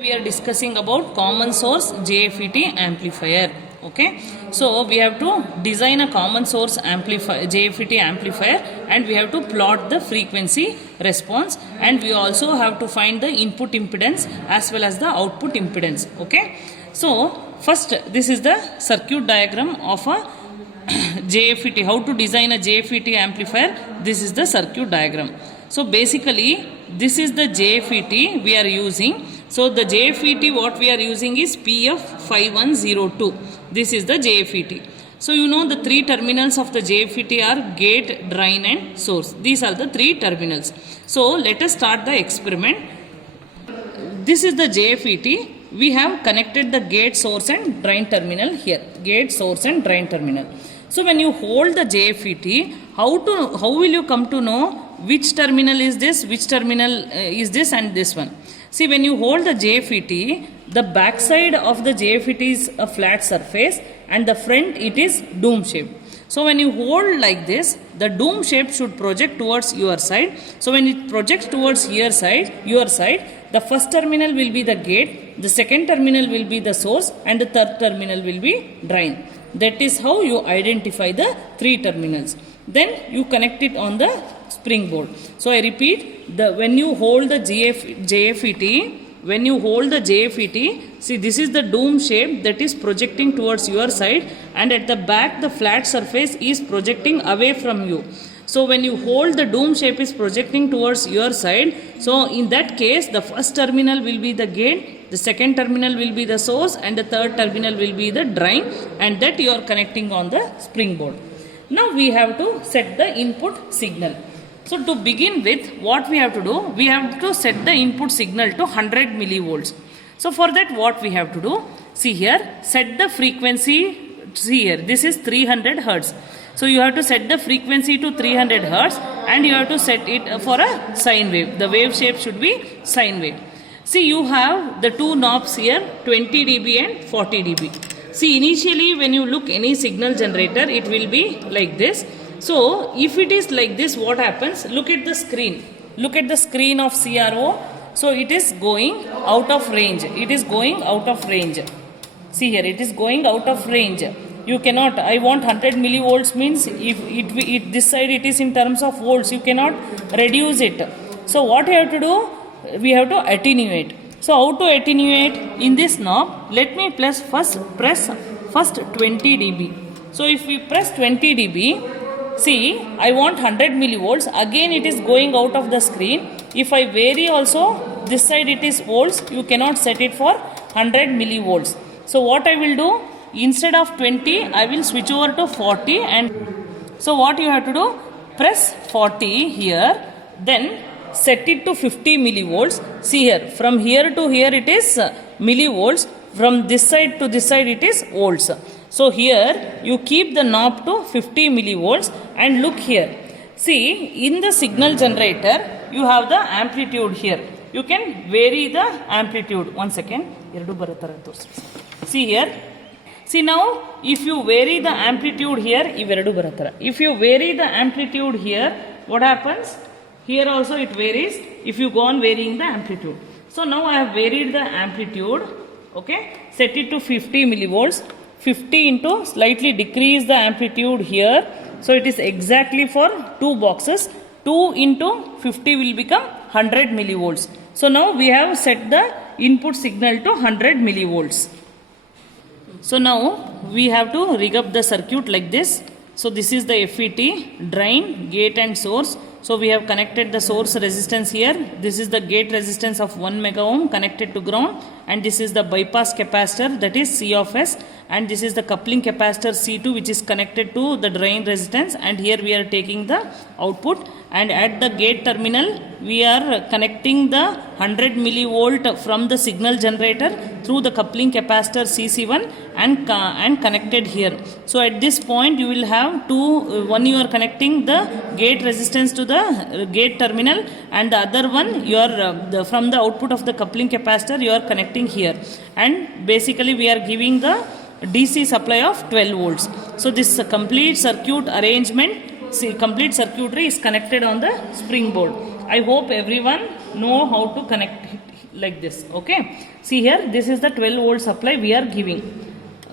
We are discussing about common source JFET amplifier. Okay, so we have to design a common source amplifier, JFET amplifier, and we have to plot the frequency response, and we also have to find the input impedance as well as the output impedance. Okay, so first this is the circuit diagram of a JFET. How to design a JFET amplifier? This is the circuit diagram. So basically this is the JFET we are using. So the JFET what we are using is PF5102. This is the JFET. So you know the three terminals of the JFET are gate, drain and source. These are the three terminals. So let us start the experiment. This is the JFET. We have connected the gate, source and drain terminal here. Gate, source and drain terminal. So when you hold the JFET, how will you come to know which terminal is this, which terminal is this and this one? See, when you hold the JFET, the back side of the JFET is a flat surface and the front it is dome shape. So when you hold like this, the dome shape should project towards your side. So when it projects towards your side, the first terminal will be the gate, the second terminal will be the source and the third terminal will be drain. That is how you identify the three terminals. Then you connect it on the springboard. So I repeat, when you hold the JFET, see this is the dome shape that is projecting towards your side, and at the back the flat surface is projecting away from you. So when you hold the dome shape is projecting towards your side, so in that case the first terminal will be the gate, the second terminal will be the source and the third terminal will be the drain, and that you are connecting on the springboard. Now we have to set the input signal. So to begin with, what we have to do, we have to set the input signal to 100 millivolts. So for that what we have to do, see here, set the frequency, see here, this is 300 Hertz. So you have to set the frequency to 300 Hertz and you have to set it for a sine wave. The wave shape should be sine wave. See, you have the two knobs here, 20 dB and 40 dB. See, initially when you look any signal generator, it will be like this. So if it is like this, what happens? Look at the screen. Look at the screen of CRO. So it is going out of range. It is going out of range. See here, it is going out of range. You cannot, I want 100 millivolts means if this side it is in terms of volts, you cannot reduce it. So what you have to do? We have to attenuate. So how to attenuate? In this knob, let me press first 20 dB. So if we press 20 dB, see, I want 100 millivolts. Again it is going out of the screen. If I vary also, this side it is volts, you cannot set it for 100 millivolts. So what I will do? Instead of 20, I will switch over to 40, and so what you have to do? Press 40 here, then set it to 50 millivolts. See here, from here to here it is millivolts, from this side to this side it is volts. So here you keep the knob to 50 millivolts and look here. See, in the signal generator you have the amplitude here. You can vary the amplitude. One second. See here. See now, if you vary the amplitude here, if you vary the amplitude here, what happens? Here also it varies if you go on varying the amplitude. So now I have varied the amplitude, okay, set it to 50 millivolts, 50 into slightly decrease the amplitude here. So it is exactly for two boxes, 2 into 50 will become 100 millivolts. So now we have set the input signal to 100 millivolts. So now we have to rig up the circuit like this. So this is the FET, drain, gate and source. So we have connected the source resistance here. This is the gate resistance of 1 mega ohm connected to ground, and this is the bypass capacitor, that is C of S, and this is the coupling capacitor C2 which is connected to the drain resistance, and here we are taking the output, and at the gate terminal we are connecting the 100 millivolt from the signal generator through the coupling capacitor CC1 and connected here. So at this point you will have one you are connecting the gate resistance to the gate terminal, and the other one you are from the output of the coupling capacitor you are connecting here, and basically we are giving the DC supply of 12 volts. So this complete circuit arrangement, see, complete circuitry is connected on the springboard. I hope everyone know how to connect it like this. Okay, see here, this is the 12 volt supply we are giving.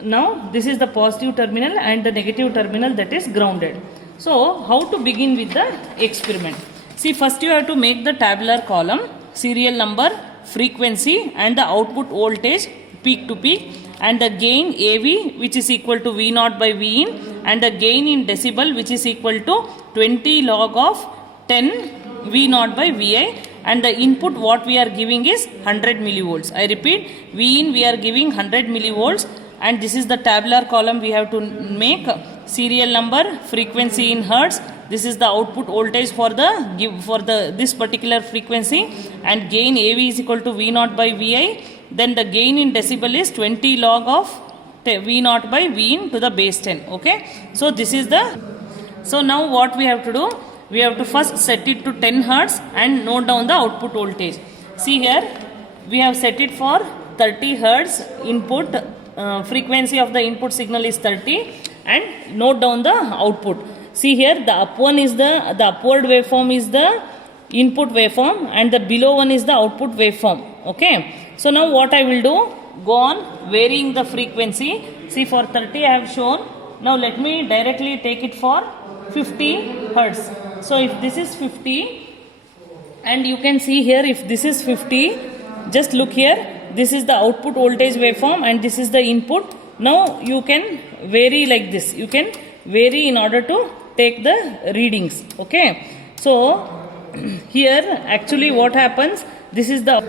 Now this is the positive terminal and the negative terminal, that is grounded. So how to begin with the experiment? See, first you have to make the tabular column, serial number, frequency and the output voltage peak to peak, and the gain AV which is equal to V naught by V in, and the gain in decibel which is equal to 20 log of 10 V naught by Vi, and the input what we are giving is 100 millivolts. I repeat, V in we are giving 100 millivolts, and this is the tabular column we have to make. Serial number, frequency in hertz, this is the output voltage for the this particular frequency, and gain AV is equal to V naught by Vi. Then the gain in decibel is 20 log of V naught by V in to the base 10. Okay, so this is the, so now what we have to do, we have to first set it to 10 hertz and note down the output voltage. See here, we have set it for 30 hertz input, frequency of the input signal is 30, and note down the output. See here, the up one is the upward waveform is the input waveform, and the below one is the output waveform. Okay, so now what I will do, go on varying the frequency. See, for 30 I have shown. Now let me directly take it for 50 hertz. So if this is 50, and you can see here, if this is 50, just look here, this is the output voltage waveform and this is the input. Now you can vary like this, you can vary in order to take the readings. Okay, so here actually what happens, this is the,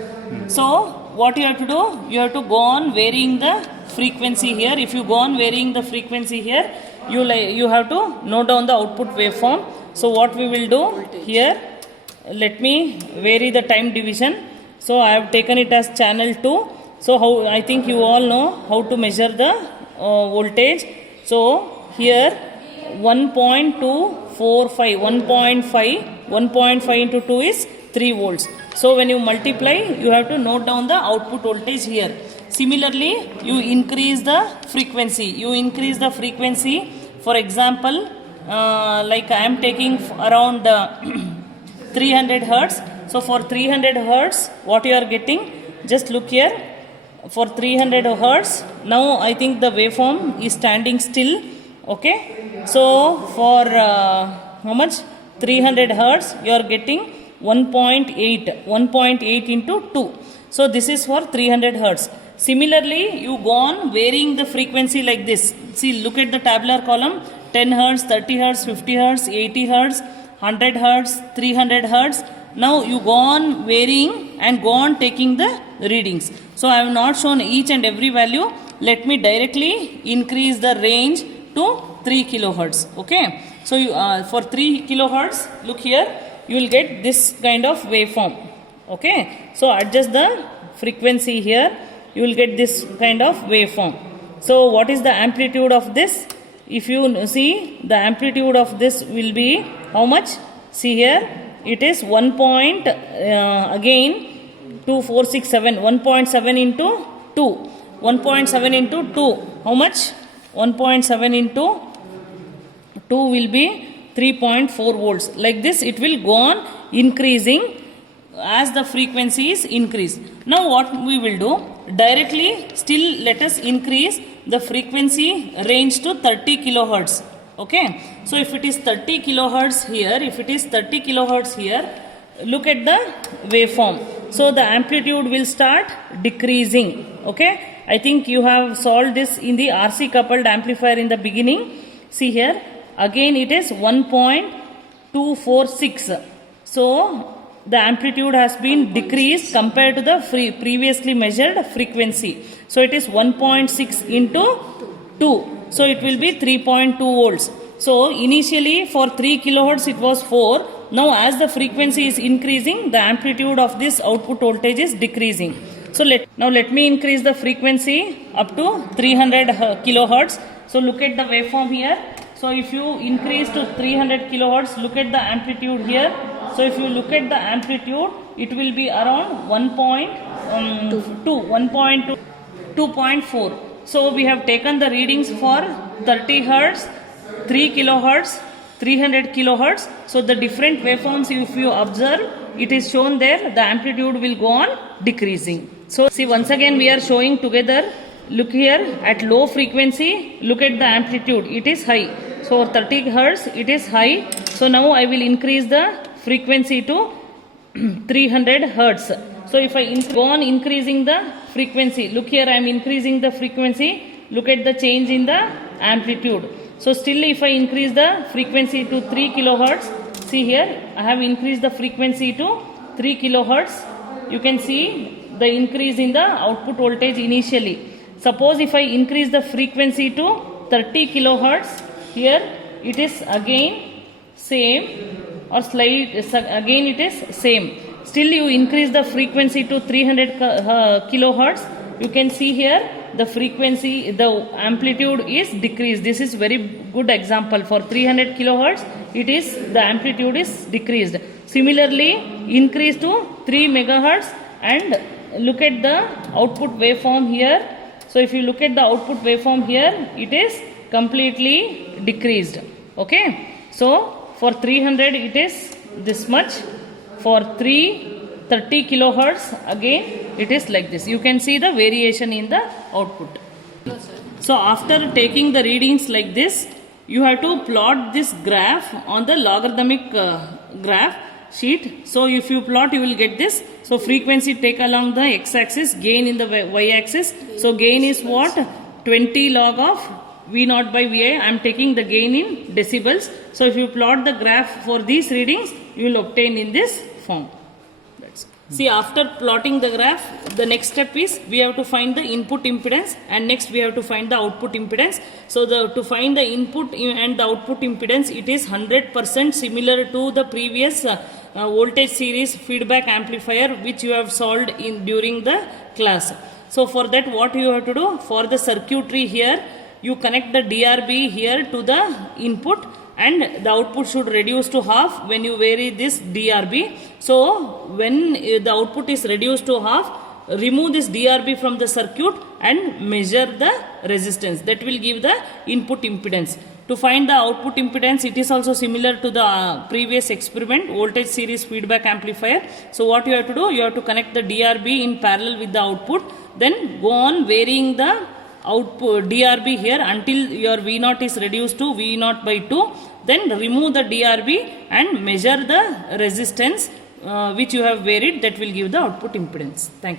so what you have to do, you have to go on varying the frequency here. If you go on varying the frequency here, you have to note down the output waveform. So what we will do here, let me vary the time division. So I have taken it as channel 2. So how, I think you all know how to measure the voltage. So here 1.245, 1.5 into 2 is 3 volts. So when you multiply, you have to note down the output voltage here. Similarly, you increase the frequency. You increase the frequency. For example, like I am taking around 300 hertz. So for 300 hertz, what you are getting? Just look here. For 300 hertz, now I think the waveform is standing still. Okay. So for how much? 300 hertz, you are getting 1.8 into 2. So this is for 300 hertz. Similarly, you go on varying the frequency like this. See, look at the tabular column, 10 hertz, 30 hertz, 50 hertz, 80 hertz, 100 hertz, 300 hertz. Now you go on varying and go on taking the readings. So I have not shown each and every value. Let me directly increase the range to 3 kilohertz. Okay. So you, for 3 kilohertz, look here, you will get this kind of waveform. Okay. So adjust the frequency here, you will get this kind of waveform. So what is the amplitude of this? If you see, the amplitude of this will be how much? See here, it is 2467, 1.7 into 2. 1.7 into 2, how much? 1.7 into 2 will be 3.4 volts. Like this, it will go on increasing as the frequency is increased. Now what we will do, directly still let us increase the frequency range to 30 kilohertz. Okay. So if it is 30 kilohertz here, look at the waveform. So the amplitude will start decreasing. Okay. I think you have solved this in the RC coupled amplifier in the beginning. See here, again it is 1.246. So the amplitude has been decreased compared to the previously measured frequency. So it is 1.6 into 2. So it will be 3.2 volts. So initially for 3 kilohertz it was 4. Now as the frequency is increasing, the amplitude of this output voltage is decreasing. So let me increase the frequency up to 300 kilohertz. So look at the waveform here. So if you increase to 300 kilohertz, look at the amplitude here. So if you look at the amplitude, it will be around 2.4. So we have taken the readings for 30 hertz, 3 kilohertz, 300 kilohertz. So the different waveforms, if you observe, it is shown there, the amplitude will go on decreasing. So see, once again we are showing together. Look here, at low frequency, look at the amplitude, it is high. So 30 hertz, it is high. So now I will increase the frequency to 300 hertz. So if I go on increasing the frequency, look here, I am increasing the frequency. Look at the change in the amplitude. So still if I increase the frequency to 3 kilohertz, see here, I have increased the frequency to 3 kilohertz. You can see the increase in the output voltage initially. Suppose if I increase the frequency to 30 kilohertz, here it is again same or slight, again it is same. Still you increase the frequency to 300 kilohertz, you can see here the frequency, the amplitude is decreased. This is very good example. For 300 kilohertz, it is, the amplitude is decreased. Similarly, increase to 3 megahertz and look at the output waveform here. So if you look at the output waveform here, it is completely decreased. Okay. So for 300 it is this much. For 30 kilohertz again it is like this. You can see the variation in the output. So after taking the readings like this, you have to plot this graph on the logarithmic graph sheet. So if you plot, you will get this. So frequency take along the x-axis, gain in the y-axis. So gain is what? 20 log of V0 by Vi. I am taking the gain in decibels. So if you plot the graph for these readings, you will obtain in this form. See, after plotting the graph, the next step is we have to find the input impedance, and next we have to find the output impedance. So to find the input and the output impedance, it is 100% similar to the previous voltage series feedback amplifier which you have solved during the class. So for that, what you have to do, for the circuitry here, you connect the DRB here to the input, and the output should reduce to half when you vary this DRB. So when the output is reduced to half, remove this DRB from the circuit and measure the resistance. That will give the input impedance. To find the output impedance, it is also similar to the previous experiment, voltage series feedback amplifier. So what you have to do, you have to connect the DRB in parallel with the output, then go on varying the output DRB here until your V0 is reduced to V0 by 2. Then remove the DRB and measure the resistance which you have varied. That will give the output impedance. Thank you.